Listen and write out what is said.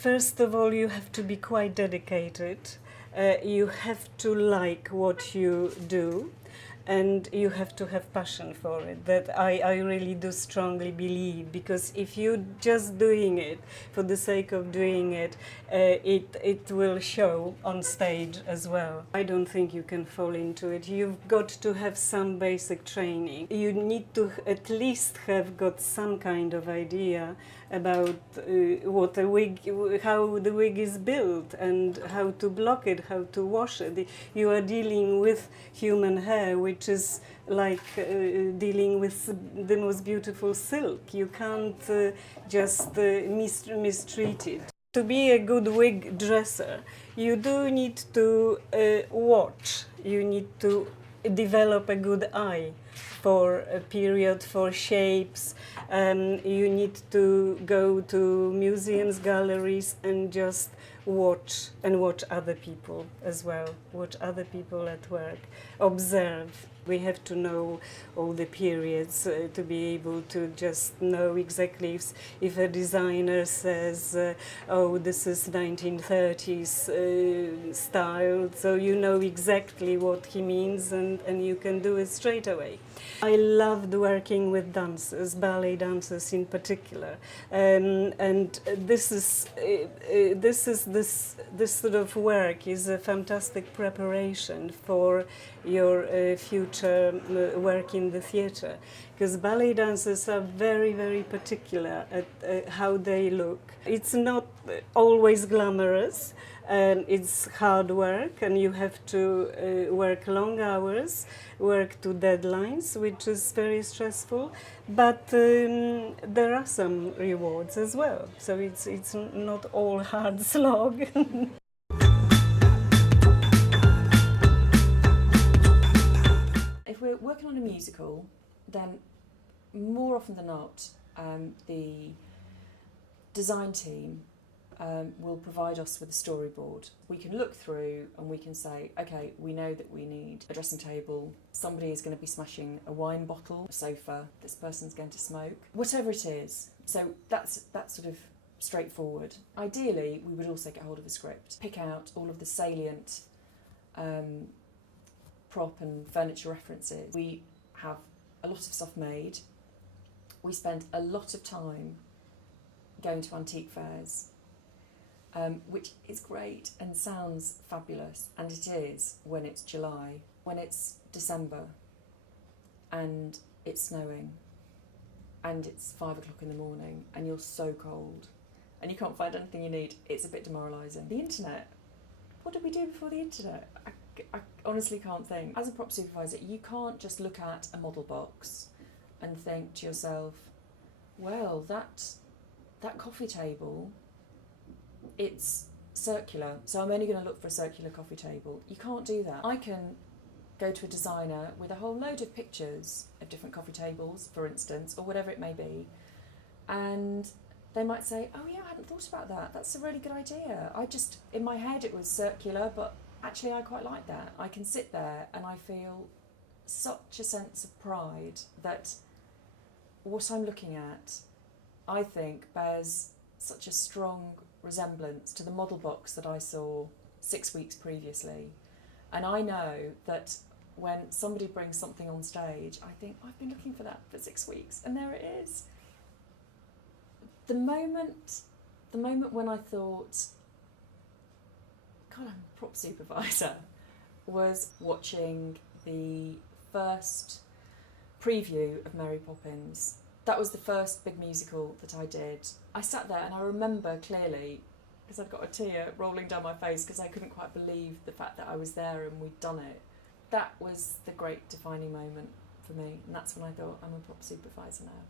First of all, you have to be quite dedicated. You have to like what you do, and you have to have passion for it. That I really do strongly believe, because if you're just doing it for the sake of doing it, it will show on stage as well. I don't think you can fall into it. You've got to have some basic training. You need to at least have got some kind of idea about what a wig, how the wig is built, and how to block it, how to wash it. You are dealing with human hair, which is like dealing with the most beautiful silk. You can't just mistreat it. To be a good wig dresser, you do need to watch. You need to develop a good eye for a period, for shapes. You need to go to museums, galleries, and just watch, and watch other people as well. Watch other people at work. Observe. We have to know all the periods to be able to just know exactly if a designer says, oh, this is 1930s style, so you know exactly what he means, and you can do it straight away. I loved working with dancers, ballet dancers in particular, and this sort of work is a fantastic preparation for your future work in the theatre, because ballet dancers are very, very particular at how they look. It's not always glamorous, and it's hard work, and you have to work long hours, work to deadlines, which is very stressful, but there are some rewards as well, so it's not all hard slog. If we're working on a musical, then more often than not, the design team will provide us with a storyboard. We can look through and we can say, okay, we know that we need a dressing table, somebody is going to be smashing a wine bottle, a sofa, this person's going to smoke, whatever it is. So that's sort of straightforward. Ideally, we would also get hold of a script, pick out all of the salient prop and furniture references. We have a lot of stuff made. We spend a lot of time going to antique fairs, which is great and sounds fabulous, and it is when it's July. When it's December and it's snowing and it's 5 o'clock in the morning and you're so cold and you can't find anything you need, it's a bit demoralising. The internet, what did we do before the internet? I honestly can't think. As a prop supervisor, you can't just look at a model box and think to yourself, well, that coffee table, it's circular, so I'm only going to look for a circular coffee table. You can't do that. I can go to a designer with a whole load of pictures of different coffee tables, for instance, or whatever it may be, and they might say, oh yeah, I hadn't thought about that. That's a really good idea. In my head it was circular, but actually I quite like that. I can sit there and I feel such a sense of pride that what I'm looking at, I think, bears such a strong resemblance to the model box that I saw 6 weeks previously. And I know that when somebody brings something on stage, I think, I've been looking for that for 6 weeks, and there it is. The moment when I thought, God, I'm a prop supervisor, was watching the first preview of Mary Poppins. That was the first big musical that I did. I sat there and I remember clearly, because I've got a tear rolling down my face because I couldn't quite believe the fact that I was there and we'd done it. That was the great defining moment for me, and that's when I thought, I'm a prop supervisor now.